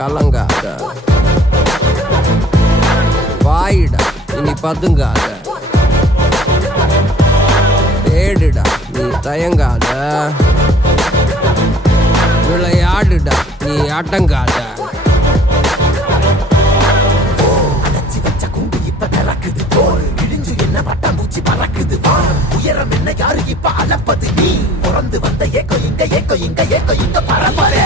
கலங்காத, வாயிடா இனி பதுங்காத, தேடுடா நீ தயங்காத, விளையாடுடா நீ அடங்காத. பட்டாம்பூச்சி பறக்குது வா, உயரம் என்ன யாரு இப்ப அளப்பது, நீ பிறந்து வந்த ஏக்கோ இங்க பரம்பரை.